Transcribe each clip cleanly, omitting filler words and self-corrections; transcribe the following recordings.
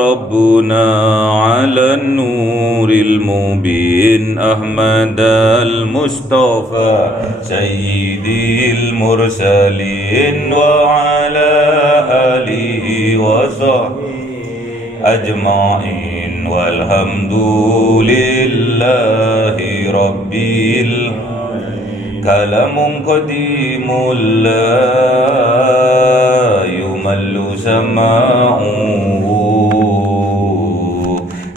ربنا على النور المبين أحمد المصطفى سيد المرسلين وعلى آله وصحبه أجمعين والحمد لله رب العالمين. كلام قديم لا يمل سماعه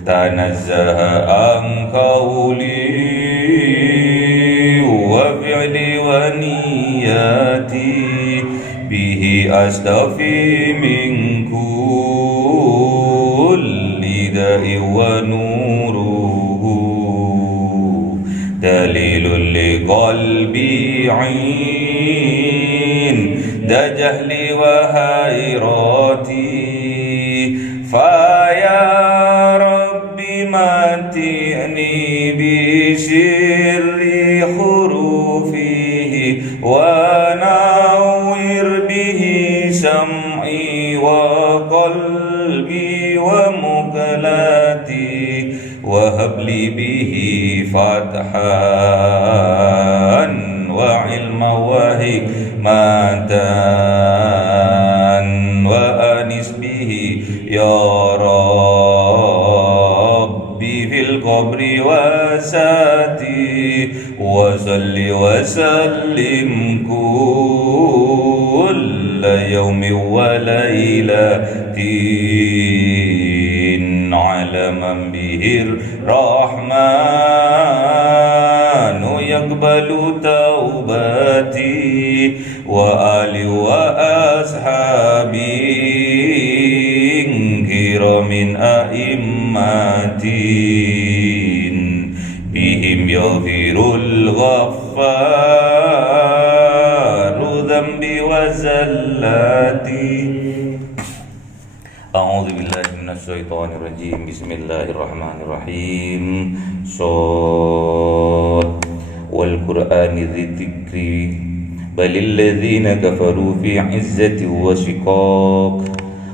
تنزه عن قولي وفعلي ونياتي به أستفي من كل داء ونوره دليل لقلبي عين ذا جهلي وحيراتي فيا ربي متعني بسر حروفه ونور به سمعي وقلبي ومقلاتي وهب لي به فتحا وعلما وحكمة وأنس به يا ربي في القبر وساتي وصل وسلم كل يوم وليلة على من به الرحمن يقبل توبتي وآل وأصحابي كرام أئمتي بهم يغفر الغفار ذنبي وزلاتي. أعوذ بالله من الشيطان الرجيم. بسم الله الرحمن الرحيم. صاد والقرآن ذي الذكر بل الذين كفروا في عزة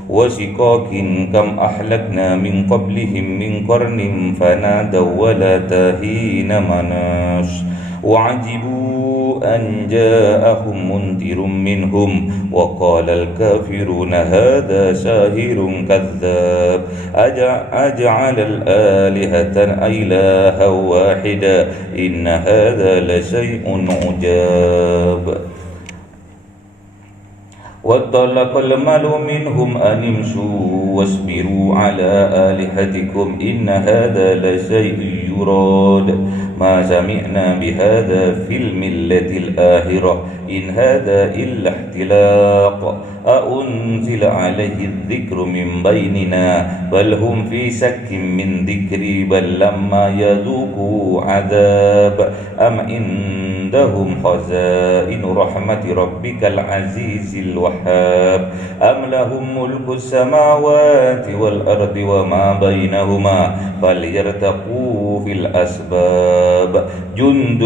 وشقاق كم أهلكنا من قبلهم من قرن فنادوا ولا تهين مناص وعجبوا أن جاءهم منذر منهم وقال الكافرون هذا ساحر كذاب أجعل الآلهة إلها واحدا إن هذا لشيء عجاب. وانطلق الملأ منهم أن امشوا واصبروا على آلهتكم إن هذا لشيء يراد ما سمعنا بهذا في الملة الآخرة إن هذا إلا اختلاق أأنزل عليه الذكر من بيننا بل هم في شك من ذكري بل لما يذوقوا عذاب أم عندهم خزائن رحمة ربك العزيز الوهاب أم لهم ملك السماوات والأرض وما بينهما فليرتقوا في الأسباب جند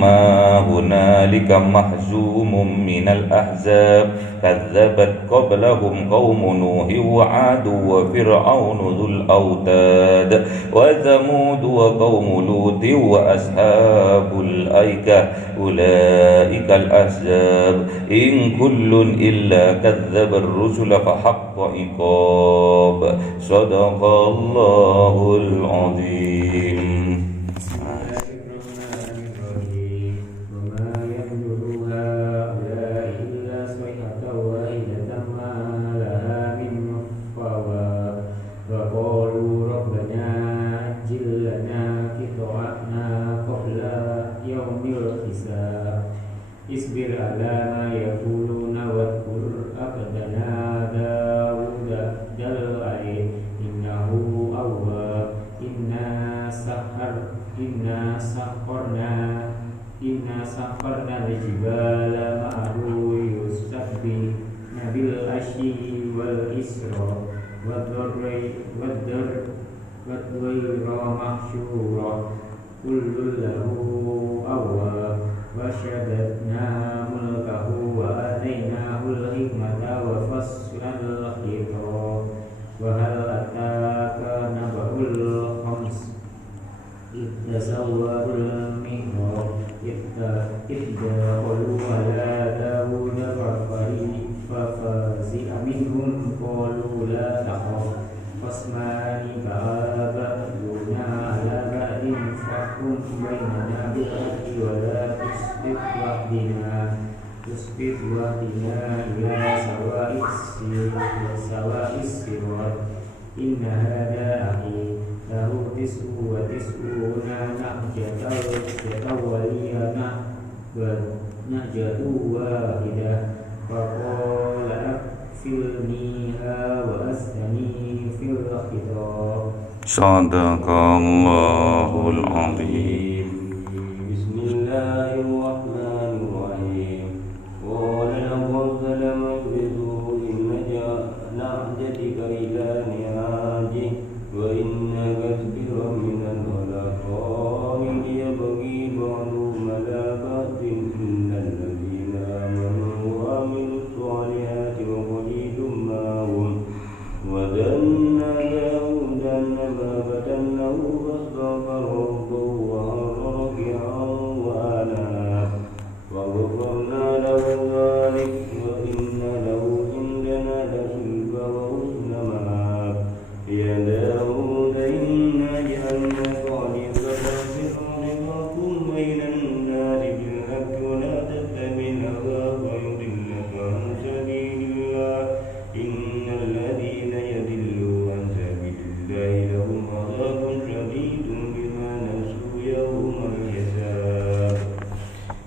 ما هنالك مهزوم من الأحزاب كذبت قبلهم قوم نوح وعاد وفرعون ذو الأوتاد وثمود وقوم لوط وأصحاب الأيكة أولئك الأحزاب إن كل إلا كذب الرسل فحق عقاب. صدق الله العظيم. Isbir ala ma yaquluna wadhkur abdana Dawuda dal'ai innahu awwab inna sakharna al-jibala ma'ahu yusabbihna bil ashyi wal isra wadh-dhayra mahsyura kullun lahu awwab wa syadadna mulkahu wa atainahu al-hikmata wa faslan al-khitab wa hal idkhalu ala Dawud fafazi'a minhum qalu la takhaf khasmani ba'a ba'duna ala ba'din fahkum bainana bil-'adli wa la tusbit wahdina ila sawa'is sirat inna hada akhi lahu tis'una na'jatan waliya na'jatu wahidah faqala akfilniha wa asnani fil khitab. Sadaqallahul azim. Bismillahirrahmanirrahim. Qala laqad zalamtu na'jatika ila ni'aji wa inna katsiran minal khulaqa'i yabghi ba'dhum ala ba'din innal ladzina amanu wa 'amilus solihati wa qalilum ma hum wa dhanna Dawud annama fatannahu fastaghfara rabbahu wa kharra raki'an wa anab wa ghafarna lahu dhalik wa inna lahu indana lasulfa wa husna ma'ab ya Dawud inna ja'alnaka khalifatan fil ardi fahkum bainan nasi bil haqqi wa la tattabi'il hawa fa yudillaka an sabilillah innal ladzina yadillu an sabilillahi lahum adhabun shadidun bima nasu yawmal hisab.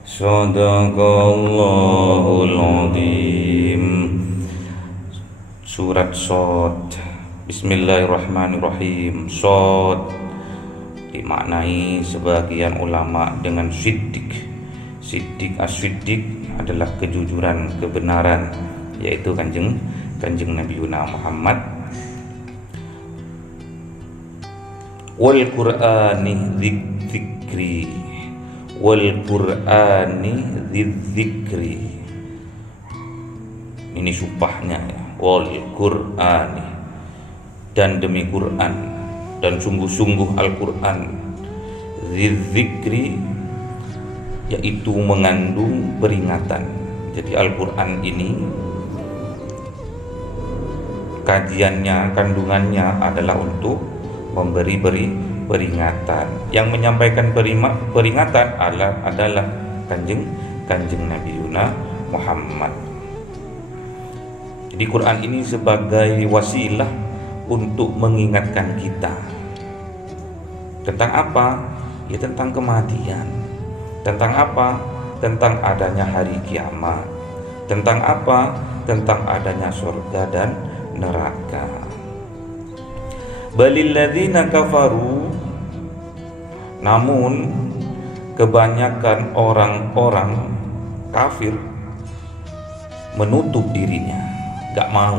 Sadaqallahul azim. Surat Shad. Bismillahirrahmanirrahim. Shad dimaknai sebagian ulama dengan siddiq. Siddiq as-siddiq adalah kejujuran, kebenaran, yaitu kanjeng Nabi Muhammad. Wal Qur'ani dzikri. Wal Qur'ani dzikri. Ini supahnya ya. Wal Qur'ani, dan demi Quran, dan sungguh-sungguh Al-Quran, dzikri, yaitu mengandung peringatan. Jadi Al-Quran ini kajiannya, kandungannya adalah untuk memberi peringatan. Yang menyampaikan peringatan adalah kanjeng Nabi Muhammad. Jadi Quran ini sebagai wasilah untuk mengingatkan kita tentang apa? Ya tentang kematian. Tentang apa? Tentang adanya hari kiamat. Tentang apa? Tentang adanya surga dan neraka. Balil ladzina kafaru, namun kebanyakan orang-orang kafir menutup dirinya, gak mau.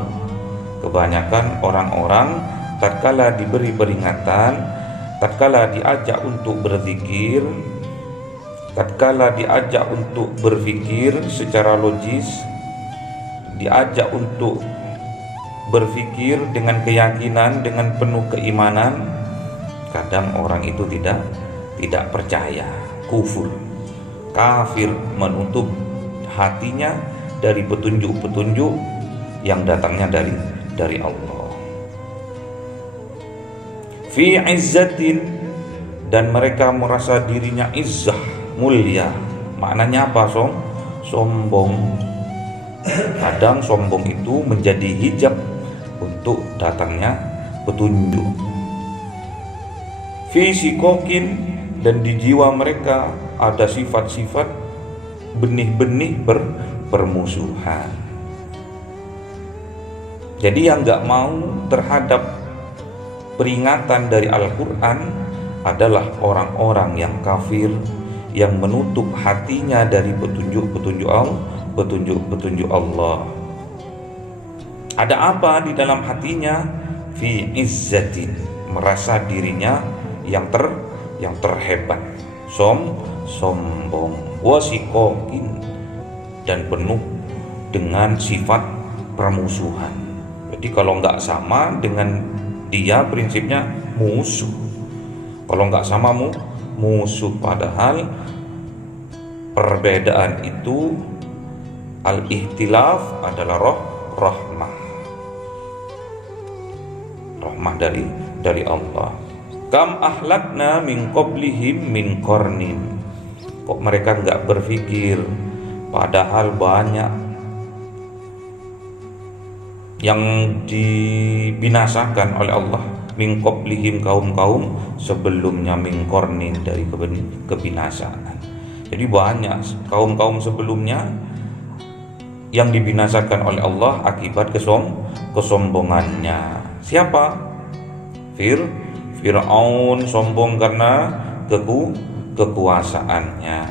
Kebanyakan orang-orang tatkala diberi peringatan, tatkala diajak untuk berzikir, tatkala diajak untuk berpikir secara logis, diajak untuk berpikir dengan keyakinan, dengan penuh keimanan, kadang orang itu tidak percaya, kufur, kafir, menutup hatinya dari petunjuk-petunjuk yang datangnya dari Allah. Fi izzatin, dan mereka merasa dirinya izzah, mulia. Maknanya apa? Sombong. Kadang sombong itu menjadi hijab untuk datangnya petunjuk. Fi sikokin, dan di jiwa mereka ada sifat-sifat benih-benih permusuhan. Jadi yang gak mau terhadap peringatan dari Al-Quran adalah orang-orang yang kafir, yang menutup hatinya dari petunjuk-petunjuk Allah. Ada apa di dalam hatinya? Fi izzatin, merasa dirinya yang terhebat, sombong, wasikokin, dan penuh dengan sifat permusuhan. Jadi kalau nggak sama dengan dia, prinsipnya musuh. Kalau nggak sama musuh, padahal perbedaan itu, al-ihtilaf adalah rahmah dari Allah. Kam ahlakna min qablihim min qarnin. Kok mereka enggak berpikir, padahal banyak yang dibinasakan oleh Allah min qablihim, kaum-kaum sebelumnya, min qarnin dari kebinasaan. Jadi banyak kaum-kaum sebelumnya yang dibinasakan oleh Allah akibat kesombongannya. Siapa? Fir'aun sombong karena kekuasaannya.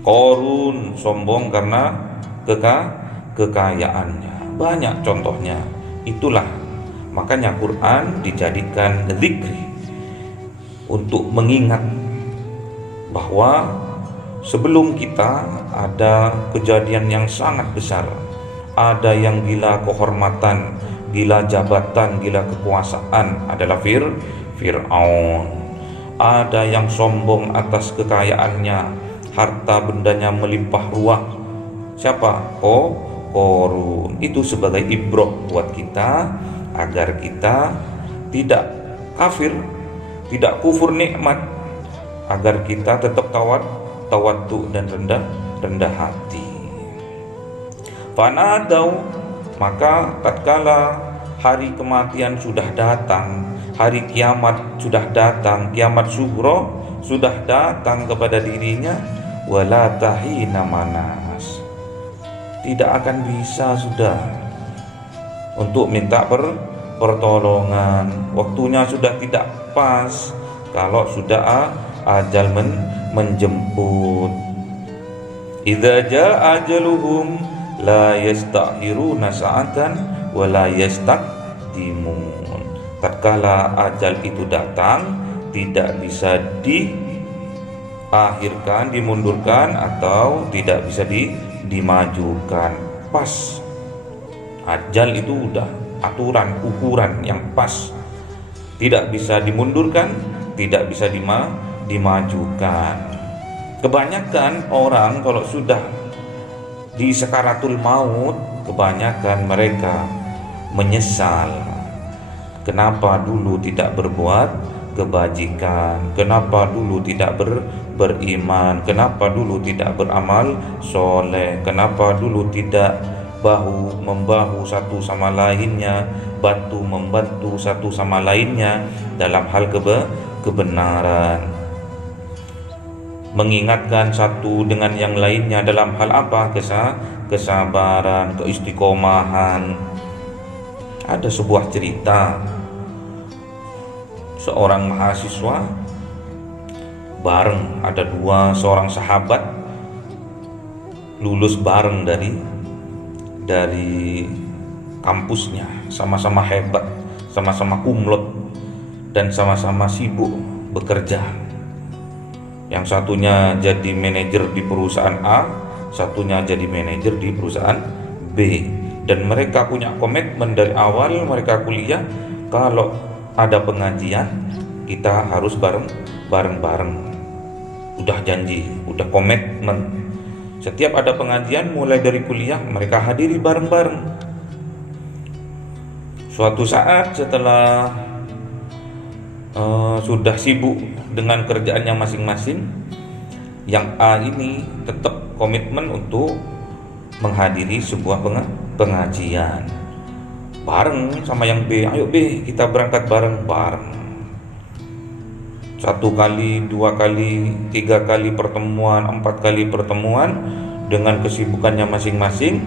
Qarun sombong karena kekayaannya. Banyak contohnya. Itulah makanya Quran dijadikan zikri untuk mengingat bahwa sebelum kita ada kejadian yang sangat besar. Ada yang gila kehormatan, gila jabatan, gila kekuasaan adalah Fir'aun. Ada yang sombong atas kekayaannya, harta bendanya melimpah ruah. Siapa? Qarun. Itu sebagai ibrah buat kita agar kita tidak kafir, tidak kufur nikmat, agar kita tetap tawaddu dan rendah hati. Fanadau, maka tatkala hari kematian sudah datang, hari kiamat sudah datang, kiamat sughra sudah datang kepada dirinya, wala tahina manas, tidak akan bisa sudah untuk minta pertolongan. Waktunya sudah tidak pas kalau sudah ajal menjemput. Idza jaa ajaluhum la yastakhiruna sa'atan wa la yastaqdimun. Tatkala ajal itu datang, tidak bisa diakhirkan, dimundurkan, atau tidak bisa dimajukan. Pas ajal itu udah aturan, ukuran yang pas, tidak bisa dimundurkan, tidak bisa dimajukan. Kebanyakan orang kalau sudah di sakaratul maut, kebanyakan mereka menyesal. Kenapa dulu tidak berbuat kebajikan? Kenapa dulu tidak beriman? Kenapa dulu tidak beramal soleh? Kenapa dulu tidak bahu membahu satu sama lainnya, bantu membantu satu sama lainnya dalam hal kebenaran, mengingatkan satu dengan yang lainnya dalam hal apa? Kesabaran, keistiqomahan. Ada sebuah cerita seorang mahasiswa bareng, ada seorang sahabat lulus bareng dari kampusnya, sama-sama hebat, sama-sama kumlot, dan sama-sama sibuk bekerja. Yang satunya jadi manajer di perusahaan A, satunya jadi manajer di perusahaan B. Dan mereka punya komitmen dari awal mereka kuliah, kalau ada pengajian kita harus bareng-bareng. Udah janji, udah komitmen. Setiap ada pengajian mulai dari kuliah mereka hadiri bareng-bareng. Suatu saat setelah sudah sibuk dengan kerjaannya masing-masing, yang A ini tetap komitmen untuk menghadiri sebuah pengajian bareng sama yang B. Ayo B, kita berangkat bareng-bareng. 1 kali, 2 kali, 3 kali pertemuan, 4 kali pertemuan, dengan kesibukannya masing-masing.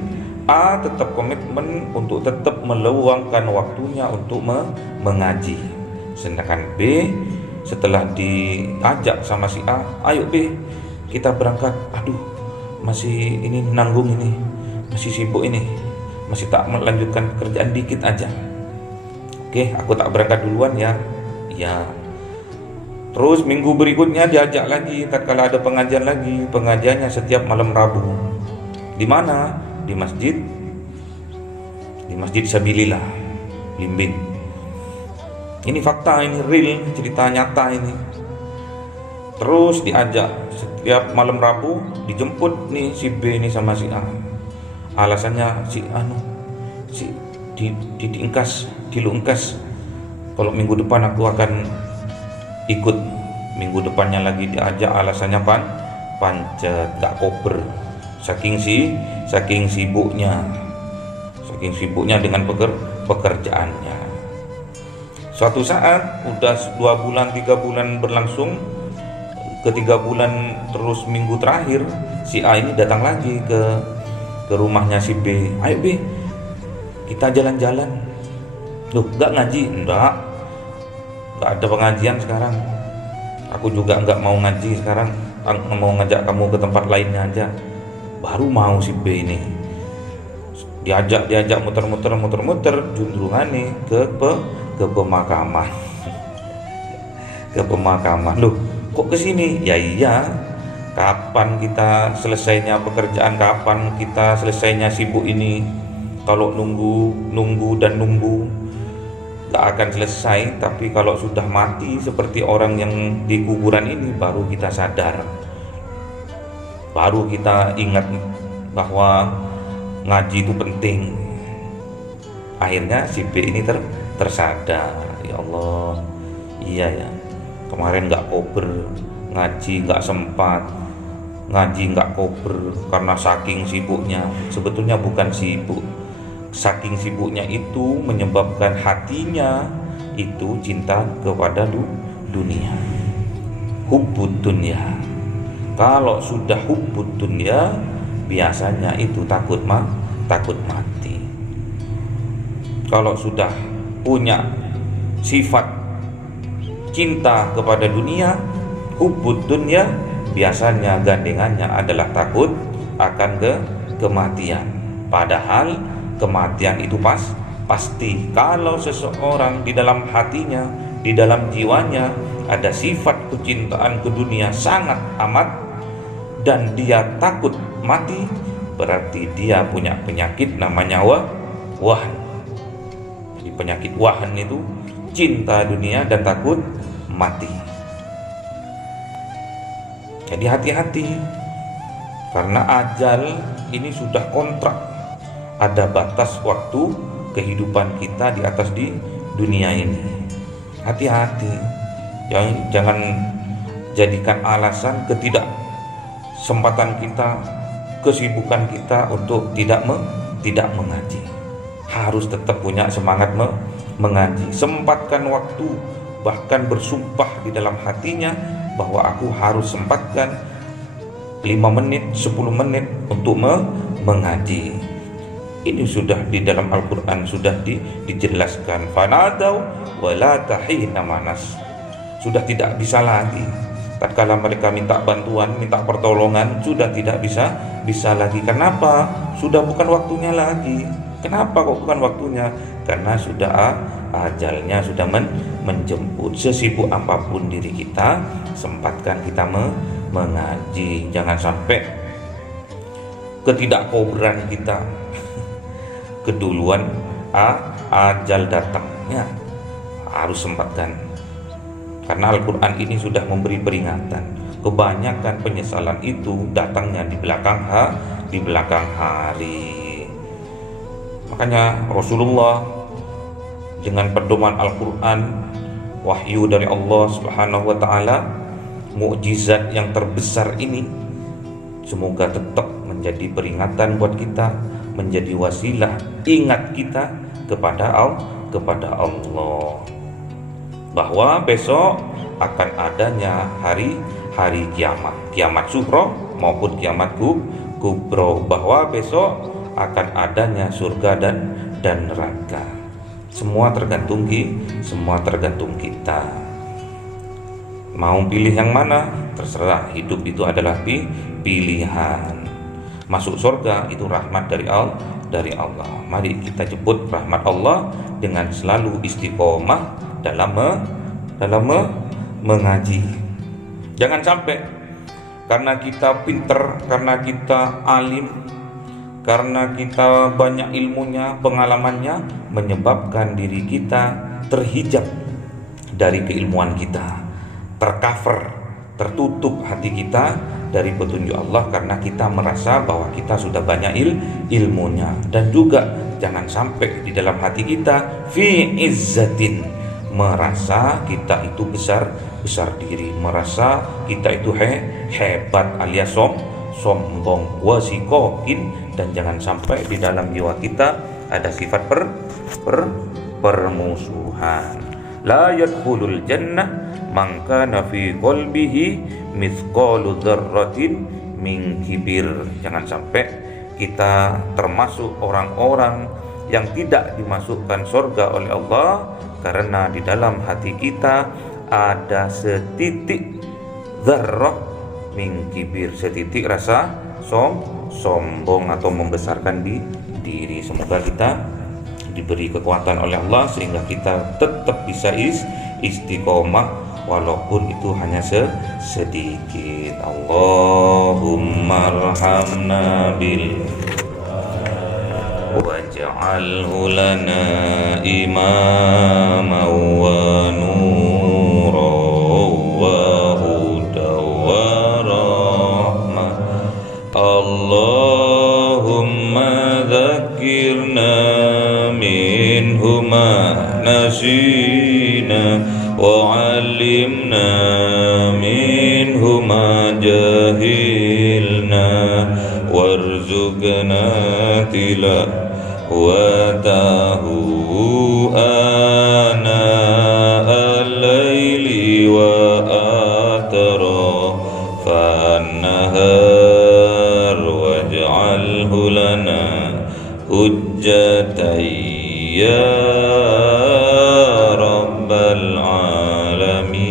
A tetap komitmen untuk tetap meluangkan waktunya untuk mengaji. Sedangkan B setelah diajak sama si A, ayo B, kita berangkat. Aduh, masih ini nanggung ini, masih sibuk ini, masih tak melanjutkan kerjaan dikit aja. Oke, aku tak berangkat duluan ya. Ya. Terus minggu berikutnya diajak lagi, tatkala ada pengajian lagi. Pengajiannya setiap malam Rabu. Di mana? Di masjid Sabilillah, Limbing. Ini fakta, ini real, cerita nyata ini. Terus diajak tiap malam Rabu dijemput nih si B ini sama si A. Alasannya si diungkas kalau minggu depan aku akan ikut. Minggu depannya lagi diajak, alasannya pancet, gak kober. Saking sibuknya dengan pekerjaannya. Suatu saat udah 2 bulan 3 bulan berlangsung, ke 3 bulan terus minggu terakhir si A ini datang lagi ke rumahnya si B. Ayo B, kita jalan-jalan. Loh, gak ngaji? Enggak ada pengajian sekarang. Aku juga nggak mau ngaji sekarang, mau ngajak kamu ke tempat lainnya aja. Baru mau si B ini diajak muter-muter junjungannya ke pemakaman. Ke pemakaman. Loh, kok ke sini? Ya iya. Kapan kita selesainya pekerjaan? Kapan kita selesainya sibuk ini? Kalau nunggu gak akan selesai. Tapi kalau sudah mati seperti orang yang di kuburan ini, baru kita sadar, baru kita ingat bahwa ngaji itu penting. Akhirnya si B ini tersadar. Ya Allah, iya ya, kemarin gak kober ngaji, gak sempat ngaji, gak kober karena saking sibuknya. Sebetulnya bukan sibuk, saking sibuknya itu menyebabkan hatinya itu cinta kepada dunia, hubbud dunya. Kalau sudah hubbud dunya, biasanya itu takut mati. Kalau sudah punya sifat cinta kepada dunia, hubbud dunya, biasanya gandengannya adalah takut akan kematian. Padahal kematian itu pasti. Kalau seseorang di dalam hatinya, di dalam jiwanya ada sifat kecintaan ke dunia sangat amat, dan dia takut mati, berarti dia punya penyakit namanya wahan. Jadi penyakit wahan itu cinta dunia dan takut mati. Jadi hati-hati, karena ajal ini sudah kontrak. Ada batas waktu kehidupan kita di atas di dunia ini. Hati-hati, jangan jadikan alasan ketidaksempatan kita, kesibukan kita untuk tidak mengaji. Harus tetap punya semangat mengaji. Sempatkan waktu, bahkan bersumpah di dalam hatinya bahwa aku harus sempatkan 5 menit, 10 menit untuk mengaji. Ini sudah di dalam Al-Quran sudah dijelaskan. Fanadau wala tahina manas. Sudah tidak bisa lagi. Tatkala mereka minta bantuan, minta pertolongan, sudah tidak bisa lagi. Kenapa? Sudah bukan waktunya lagi. Kenapa kok bukan waktunya? Karena sudah ajalnya sudah menjemput. Sesibuk apapun diri kita, sempatkan kita mengaji. Jangan sampai ketidakkoberan kita keduluan ajal datangnya. Harus sempatkan, karena Al-Quran ini sudah memberi peringatan. Kebanyakan penyesalan itu datangnya di belakang hari. Makanya Rasulullah dengan pedoman Al-Quran, wahyu dari Allah Subhanahu wa ta'ala, mukjizat yang terbesar ini, semoga tetap menjadi peringatan buat kita, menjadi wasilah ingat kita kepada Allah, bahwa besok akan adanya hari kiamat sughra maupun kiamat kubra, bahwa besok akan adanya surga dan neraka. Semua tergantung kita. Mau pilih yang mana? Terserah. Hidup itu adalah pilihan. Masuk surga itu rahmat dari Allah. Mari kita jemput rahmat Allah dengan selalu istiqomah dalam mengaji. Jangan sampai karena kita pinter, karena kita alim, karena kita banyak ilmunya, pengalamannya, menyebabkan diri kita terhijab dari keilmuan kita, tercover tertutup hati kita dari petunjuk Allah karena kita merasa bahwa kita sudah banyak ilmunya. Dan juga jangan sampai di dalam hati kita fi izzatin, merasa kita itu besar diri, merasa kita itu hebat alias sombong, wasikokin. Dan jangan sampai di dalam jiwa kita ada sifat permusuhan. La yadkhulul jannah man kana fi qalbihi mithqalu dzarratin min kibir. Jangan sampai kita termasuk orang-orang yang tidak dimasukkan surga oleh Allah karena di dalam hati kita ada setitik dzarrah min kibir, setitik rasa sombong atau membesarkan diri. Semoga kita diberi kekuatan oleh Allah sehingga kita tetap bisa istiqomah walaupun itu hanya sedikit. Allahumma arhamna bil waj'alhu lana imama wa nura wa huda wa rahmah. Allahumma dzakirna minhuma nasina wa 'allimna minhuma jahilna warzuqna tilawatahu ana al-laili wa atrafan nahar waj'alhu lana hujjatan ya rabbal alamin.